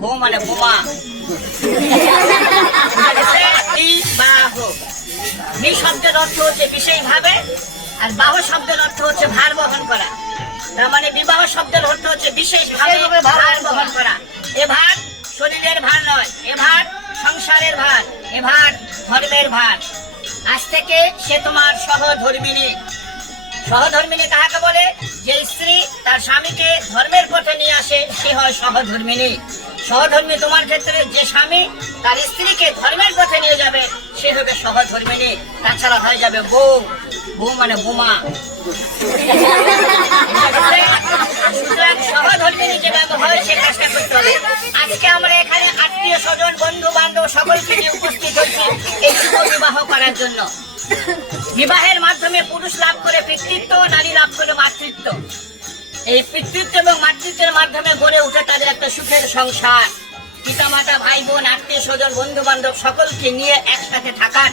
বউ মানে বোমা বি শব্দের অর্থ হচ্ছে বিশেষভাবে আর বাহ শব্দের অর্থ হচ্ছে ভার বহন করা। তার মানে বিবাহ শব্দের অর্থ হচ্ছে বিশেষভাবে ভার বহন করা। এ ভার শরীরের ভার নয় এ ভার সংসারের ভার এ ভার ধর্মের ভার। আজ থেকে সে তোমার সহধর্মিনী সহধর্মিনী কাহাকে বলে? যে স্ত্রী তার স্বামীকে ধর্মের পথে নিয়ে আসে সে হয় সহধর্মিনী সহধর্মী তোমার ক্ষেত্রে যে স্বামী, তার স্ত্রীকে ধর্মের পথে নিয়ে যাবে, সে হবে সহধর্মিনী তাছাড়া হয়ে যাবে বউ। বউ মানে বোমা। কাজটা করতে হবে। আজকে আমরা এখানে আত্মীয় স্বজন সকলকে নিয়ে উপস্থিত এই বিবাহ করার জন্য। বিবাহের মাধ্যমে পুরুষ লাভ করে পিতৃত্ব, নারী লাভ করে মাতৃত্ব। এই পিতৃত্ব এবং মাতৃত্বের মাধ্যমে গড়ে উঠে তাদের একটা সুখের সংসার। পিতামাতা ভাই বোন আত্মীয় স্বজন বন্ধু বান্ধব সকলকে নিয়ে একসাথে থাকার।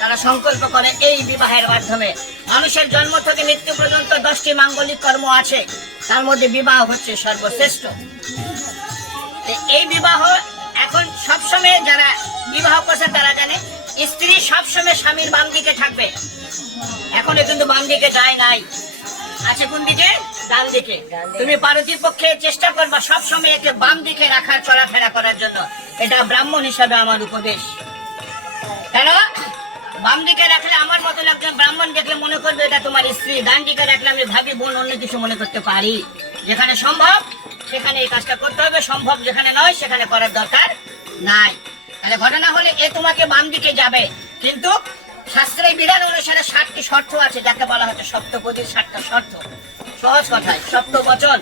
তারা সংকল্প করে এই বিবাহের মাধ্যমে। মানুষের জন্ম থেকে মৃত্যু পর্যন্ত দশটি মাঙ্গলিক কর্ম আছে। তার মধ্যে বিবাহ হচ্ছে সর্বশ্রেষ্ঠ। এই বিবাহ এখন সবসময় যারা বিবাহ করছে, তারা জানে স্ত্রী সবসময় স্বামীর বাম দিকে থাকবে। এখনও কিন্তু বাম দিকে যায় নাই। আছে কোন দিকে? ডান দিকে। তুমি পার্বতীর পক্ষে চেষ্টা করবা সবসময় একে বাম দিকে রাখার, চলাফেরা করার জন্য। এটা ব্রাহ্মণ হিসাবে আমার উপদেশ। কেন? বাম দিকে রাখলে আমার মতন একজন ব্রাহ্মণ দেখলে মনে করবে এটা তোমার স্ত্রী। ডান দিকে রাখলে আমি ভাবি, বোন, অন্য কিছু মনে করতে পারি। যেখানে সম্ভব, সেখানে এই কাজটা করতে হবে। সম্ভব যেখানে নয়, সেখানে করার দরকার নাই। তাহলে ঘটনা হলে, এ তোমাকে বাম দিকে যাবে। কিন্তু শাস্ত্রের বিধান অনুসারে ষাটটি শর্ত আছে, যাকে বলা হচ্ছে সপ্তপদীর ষাটটা শর্ত। সহজ কথায় সপ্ত বচন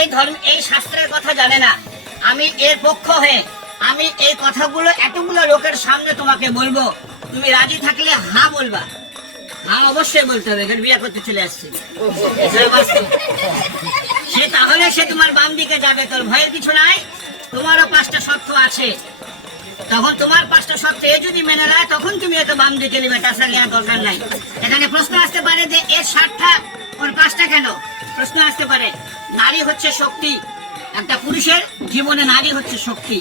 এই ধর্ম, এই শাস্ত্রের কথা জানে না। আমি এর পক্ষ হয়ে, আমি এই কথাগুলো, এতগুলো লোকের সামনে তোমাকে বলব। তুমি রাজি থাকলে হা বলবা। হ্যাঁ অবশ্যই বলতে হবে, এখানে বিয়ে করতে চলে আসছি। সে তাহলে সে তোমার বাম দিকে যাবে, তোর ভয়ের কিছু নাই। তোমারও পাঁচটা শর্ত আছে। তখন তোমার পাঁচটা শর্ত, এ যদি মেনে নেয়, তখন তুমি এত বাম দিকে নেবে, তাছাড়া নেওয়ার দরকার নাই। এখানে প্রশ্ন আসতে পারে যে, এর ষাটটা ওর পাঁচটা কেন? প্রশ্ন আসতে পারে, নারী হচ্ছে শক্তি, একটা পুরুষের জীবনে নারী হচ্ছে শক্তি।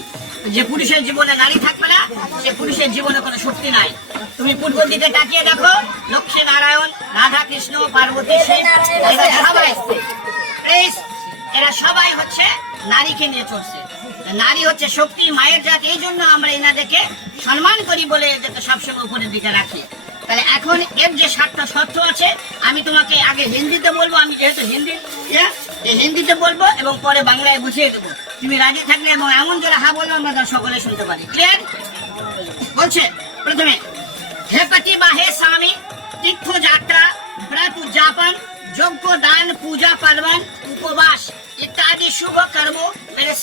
যে পুরুষের জীবনে নারী থাকবে না, সে পুরুষের জীবনে কোনো শক্তি নাই। তুমি পূর্ব দিকে তাকিয়ে দেখো লক্ষ্মী নারায়ণ রাধা কৃষ্ণ পার্বতী সবাই এরা সবাই হচ্ছে নারীকে নিয়ে চলছে। নারী হচ্ছে শক্তি, মায়ের জাত, এই জন্য আমরা এনাদেরকে সম্মান করি বলে এদেরকে সবসময় উপরের দিকে রাখি। তাহলে এখন এর যে সাতটা শর্ত আছে, আমি তোমাকে আগে হিন্দিতে বলব, আমি যেহেতু হিন্দি হিন্দিতে বলব এবং পরে বাংলায় বুঝিয়ে দেবো। তুমি রাজি থাকলে এবং এমন যারা হা বলব, আমরা তারা সকলে শুনতে পারি। ক্লিয়ার বলছে, প্রথমে হে পতি বা হে স্বামী তীর্থযাত্রা ব্রত উদযাপন, যজ্ঞ দান, পূজা পার্বণ, উপবাস ইত্যাদি শুভ কর্ম মেরে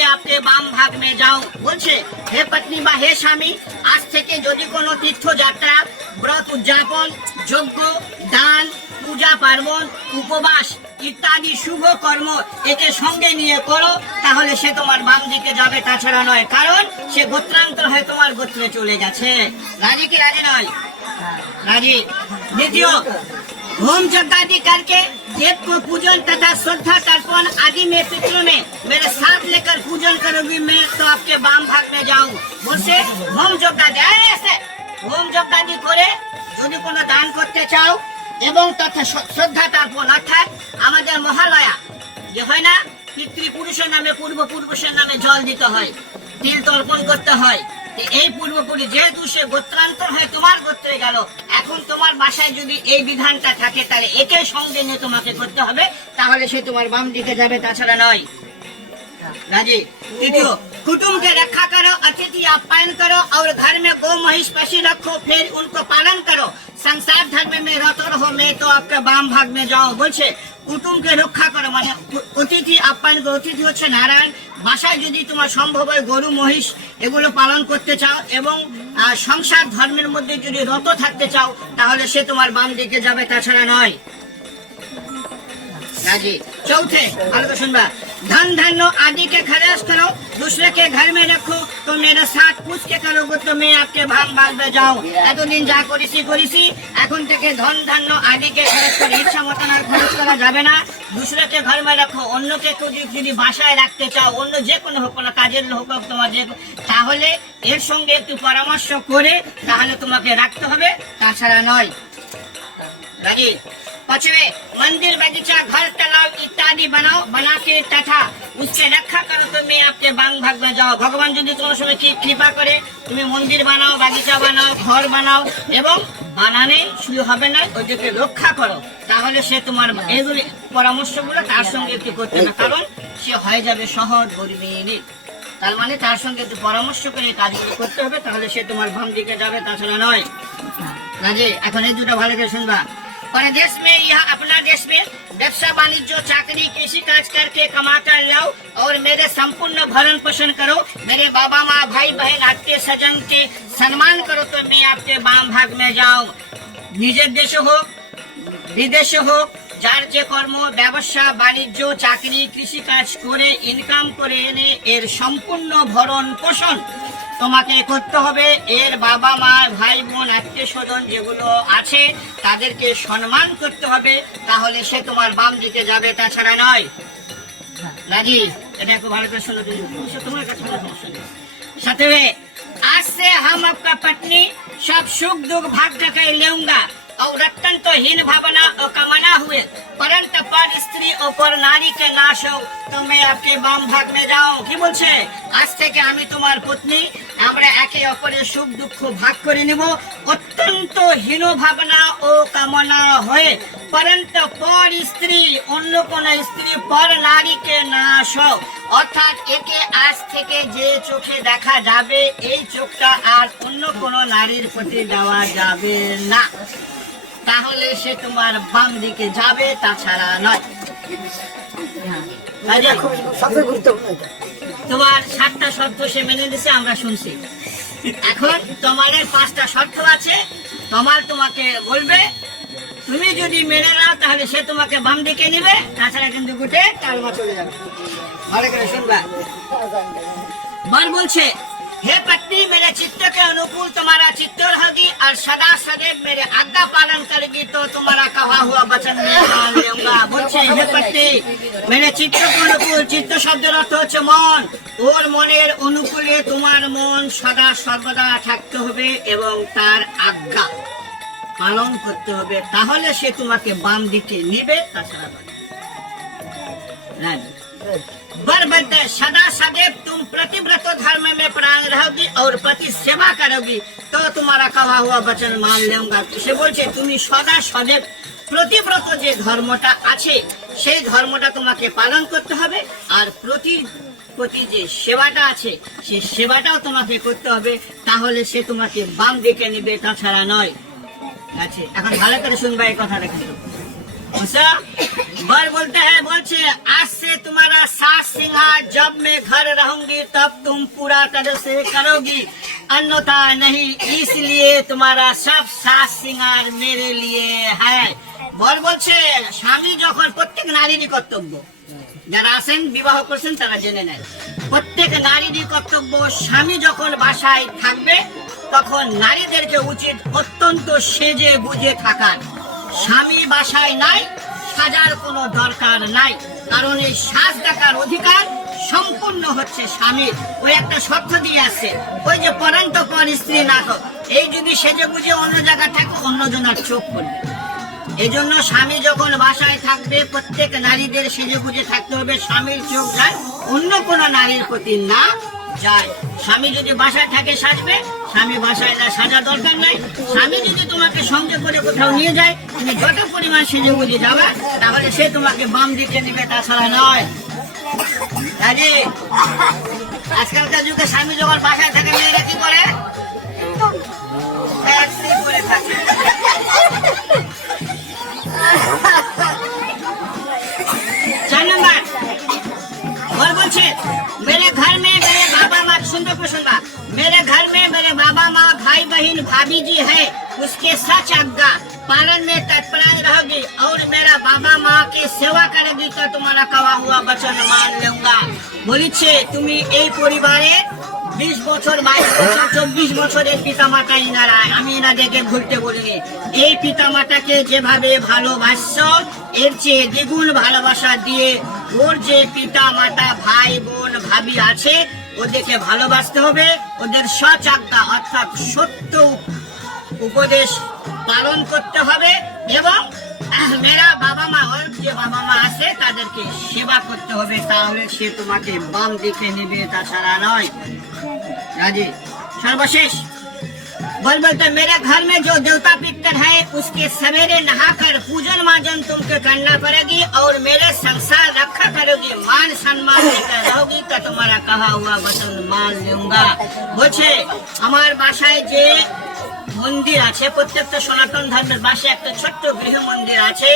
করে আপনি বাম ভাগ মে যাও। বলছে, হে পত্নী বা হে স্বামী, আজ থেকে যদি কোনো তীর্থযাত্রা, ব্রত উদযাপন, যজ্ঞ, দান, পূজা পার্বণ, উপবাস ইত্যাদি শুভ কর্ম একে সঙ্গে নিয়ে করো, তাহলে সে তোমার বাম দিকে যাবে, তাছাড়া নয়। কারণ সে গোত্রান্তর হয়ে তোমার গোত্রে চলে গেছে। রাজি কি রাজি নয়? রাজি। দ্বিতীয় होम यज्ञ आदि करके देव को पूजन तथा श्रद्धा तर्पण आदि में पितरों में मेरे साथ लेकर पूजन करोगी मैं तो आपके बाम भाग में जाऊं বলছে হোম যজ্ঞ আদি আরে এসে হোম যজ্ঞ আদি করে যদি কোনো দান করতে চাও এবং তথা শ- শ্রদ্ধা তর্পণ অর্থাৎ আমাদের মহালয়া যে হয় না পিতৃপুরুষের নামে পূর্বপুরুষের নামে জল দিতে হয় তিল তর্পণ করতে হয় তো এই পূর্বপুরুষ যেহেতু সে গোত্রান্তর হয়ে তোমার গোত্রে গেল এখন তোমার বাসায় যদি এই বিধানটা থাকে তাহলে একে সঙ্গে নিয়ে তোমাকে করতে হবে তাহলে সে তোমার বাম দিকে যাবে তাছাড়া নয় राजी तृतीय कुटुंब के रखा करो अतिथि आप्यायन करो और घर में गौ महिष पशु रखो फिर उनको पालन करो संसार धर्म में रतो रहो मैं तो आपके बाम भाग में जाओ বলছে কুটুমকে রক্ষা করো মানে অতিথি আপ্যায়ন অতিথি হচ্ছে নারায়ণ। বাসায় যদি তোমার সম্ভব হয় গরু, মহিষ, এগুলো পালন করতে চাও এবং সংসার ধর্মের মধ্যে যদি রত থাকতে চাও, তাহলে সে তোমার বাম দিকে যাবে, তাছাড়া নয়। রাজি? চৌথে ভালো শুনবা। धन धनो आदि के खर्च करो दूसरे के घर में रखो तो मेरे साथ पूछ के करोगे तो मैं आपके भाग भाग में जाऊं এতদিন যা করেছি করেছি এখন থেকে ধন ধান্য আদিকে খরচ করে ইচ্ছা মতন আর খরচ করা যাবে না দুসরাকে ঘর মে রাখো অন্যকে কেউ যদি- যদি বাসায় রাখতে চাও অন্য যে কোনো হোক কোনো কাজের হোক হোক তোমার যে তাহলে এর সঙ্গে একটু পরামর্শ করে তাহলে তোমাকে রাখতে হবে তাছাড়া নয় राजी पांचवे मंदिर बगीचा घर तालाब इत्यादि बनाओ बना के तथा उसके रक्षा करो तो मैं आपके बांग भाग में जाओ ভগবান যদি তোমার সঙ্গে কি কৃপা করে তুমি মন্দির বানাও বাগিচা বানাও ঘর বানাও এবং বানানে শুধু হবে না ওদেরকে রক্ষা করো তাহলে সে তোমার এইগুলি পরামর্শগুলো তার সঙ্গে একটু করতে না কারণ সে হয়ে যাবে সহজ গরিবিনী তার মানে তার সঙ্গে একটু পরামর্শ করে এই কাজগুলো করতে হবে তাহলে সে তোমার বাম দিকে যাবে তাছাড়া নয় राजे এখন এই দুটো ভালো করে শুনবা परदेश में यह अपना देश में व्यवसा वाणिज्य चाकरी कृषि काज करके कमा कर लाओ और मेरे संपूर्ण भरण पोषण करो मेरे बाबा माँ भाई बहन आत्मीय सजन के सम्मान करो तो मैं आपके बाम भाग में जाऊं নিজের দেশে হোক বিদেশে হোক যার যে কর্ম ব্যবসা বাণিজ্য চাকরি কৃষি কাজ করে ইনকাম করে এনে এর সম্পূর্ণ ভরণ পোষণ তোমাকে করতে হবে এর বাবা মা ভাই বোন আত্মীয় স্বজন যেগুলো আছে তাদেরকে সম্মান করতে হবে তাহলে সে তোমার বাম দিকে যাবে তাছাড়া নয় রাজি এটা একটু ভালো করে শোনো তুমি তোমার কাছে কোনো সমস্যা নেই। साथ में आज से हम आपका पत्नी सब सुख दुख भाग टकाई लेऊंगा और रत्न तो हीन भावना और कमाना हुए परंतु पर स्त्री और पर नारी के नाश हो तो मैं आपके बाम भाग में जाऊं কি বলছে আজ থেকে আমি তোমার পত্নী আমরা একে অপরের সুখ দুঃখ ভাগ করে নেব। অত্যন্ত হীন ভাবনা ও কামনা হয়ে পরন্তু পর স্ত্রী, অন্য কোন স্ত্রী পর নারীকে না হোক। অর্থাৎ একে আজ থেকে যে চোখে দেখা যাবে, এই চোখটা আর অন্য কোন নারীর প্রতি দেওয়া যাবে না। তাহলে সে তোমার বাম দিকে যাবে, তাছাড়া নয়। কাজে সবচেয়ে গুরুত্বপূর্ণ। তোমার সাতটা শর্ত সে মেনে দিছে আমরা শুনছি। এখন তোমার পাঁচটা শর্ত আছে, তোমার তোমাকে বলবে, তুমি যদি মেনে নাও, তাহলে সে তোমাকে বাম দিকে নিবে, তাছাড়া কিন্তু গুটে কালমা চলে যাবে। ভালো করে শুনবা। বার বলছে, হে পাতি चित्त के अनुकूल तुम्हारा चित्त रहेगी और सदा सदैव मेरे आज्ञा पालन करेगी तो तुम्हारा कहा हुआ वचन मैं मान लूंगा বলছে হে পত্নী মেরে চিত্ত के अनुकूल চিত্ত শব্দের অর্থ হচ্ছে মন ওর মনের অনুকূলে তোমার মন সদা সর্বদা থাকতে হবে এবং তার আজ্ঞা পালন করতে হবে তাহলে সে তোমাকে বাম দিকে নিবে তাছাড়া নয়। রাজি वर बनते सदा सदैव तुम प्रतिव्रत धर्म में प्राण रहोगी और पति सेवा करोगी तो तुम्हारा कहा हुआ वचन मान लूंगा সে বলছে, তুমি সদা সদেব। প্রতিব্রত যে ধর্মটা আছে, সেই ধর্মটা তোমাকে পালন করতে হবে। আর প্রতি প্রতি যে সেবাটা আছে সেবাটাও তোমাকে করতে হবে। তাহলে সে তোমাকে বাম দেখে নেবে, তাছাড়া নয়। আছে এখন ভালো করে শুনবা এই কথাটা কিন্তু। বলতে হ্যাঁ বলছে से तुम्हारा सास सिंगार जब मैं घर रहूंगी तब तुम पूरा तरह से करोगी अन्यथा नहीं इसलिए तुम्हारा सब सास सिंगार मेरे लिए है বর বলছে স্বামী যখন প্রত্যেক নারীরই কর্তব্য যারা আছেন বিবাহ করছেন তারা জেনে নেন প্রত্যেক নারীরই কর্তব্য স্বামী যখন বাসায় থাকবে তখন নারীদেরকে উচিত অত্যন্ত সেজে বুঝে থাকার স্বামী বাসায় নাই সাজার কোনো দরকার নাই। কারণ এই সাজ দেখার অধিকার সম্পূর্ণ হচ্ছে স্বামীর। ওই একটা শর্ত দিয়ে আসছে ওই যে পরান্ত পর স্ত্রী না এই যদি সেজে বুঝে অন্য জায়গায় থাকে অন্যজনের চোখ পড়বে এজন্য স্বামী যখন বাসায় থাকবে, প্রত্যেক নারীদের সেজে বুঝে থাকতে হবে। স্বামীর চোখ যায় অন্য কোনো নারীর প্রতি না যায়। স্বামী যদি বাসায় থাকে সাজবে স্বামী বাসায় না সাজা দরকার নাই। স্বামী যদি তোমাকে সঙ্গে করে কোথাও নিয়ে যায় তুমি যত পরিমাণ সেজে বুঝে যাবে তাহলে সে তোমাকে বাম দিকে নেবে তাছাড়া নয়। কাজে আজকালকার যুগে স্বামী যখন বাসায় থাকে মেয়েরা কি করে? করে থাকে। मेरे घर में मेरे बाबा माँ सुंदर को सुनबा मेरे घर में मेरे बाबा माँ भाई बहन बहन भाभी जी है उसके सच आज्ञा पालन में तत्परायण रहोगी और मेरा बाबा माँ की सेवा करेगी तो तुम्हारा कवा हुआ वचन मान लूंगा বলিছে তুমি এই পরিবারে বিশ বছর বাইশ বছর চব্বিশ বছরের পিতামাতা ইনারা আমি এনাদেরকে ঘুরতে বলিনি এই পিতামাতাকে যেভাবে ভালোবাসছ এর চেয়ে দ্বিগুণ ভালোবাসা দিয়ে ওর যে পিতা মাতা ভাই বোন ভাবি আছে ওদেরকে ভালোবাসতে হবে। ওদের সচাজ্ঞা অর্থাৎ সত্য উপদেশ পালন করতে হবে এবং মেয়েরা বাবা মা ওর যে বাবা মা আছে, তাদেরকে সেবা করতে হবে। তাহলে সে তোমাকে বাম দিকে নেবে, তাছাড়া নয়। রাজি? সর্বশেষ। बोल बोलते मेरे घर में जो देवता पितर है उसके सवेरे नहाकर पूजन माजन तुमको करना पड़ेगी और मेरे संसार रखा करोगी मान सम्मान लेकर रहोगी तो तुम्हारा कहा हुआ वचन मान लूंगा বলছে আমার বাসায় যে মন্দির আছে প্রত্যেকটা সনাতন ধর্মের বাসে একটা ছোট্ট গৃহ মন্দির আছে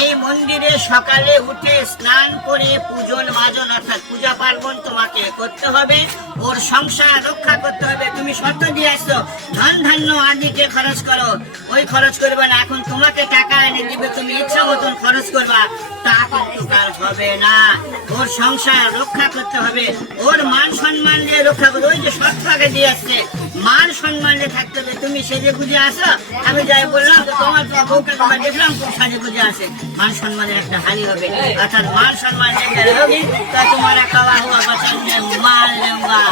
এই মন্দিরে সকালে উঠে স্নান করে পূজন মাজন অর্থাৎ পূজা পার্বণ তোমাকে করতে হবে ওর সংসার রক্ষা করতে হবে। তুমি শর্ত দিয়ে আসছো, ধন ধান্য আদিকে খরচ করো। ওই খরচ করবে না, এখন তোমাকে টাকা এনে দিবে, তুমি ইচ্ছা মতন খরচ করবা, তা হবে না। ওর সংসার রক্ষা করতে হবে, ওর মান সম্মান দিয়ে রক্ষা করবে ওই যে শর্ত আগে দিয়ে আসছে মান সম্মান যে থাকতে হবে, তুমি সেজে বুঝে আসো। আমি যাই বললাম তোমার বউকে তোমার দেখলাম খুব সাজে বুঝে আসে। মান সম্মানের একটা হানি হবে। অর্থাৎ মান সম্মান তোমার একটা হুয়া আবার মাল লूंगा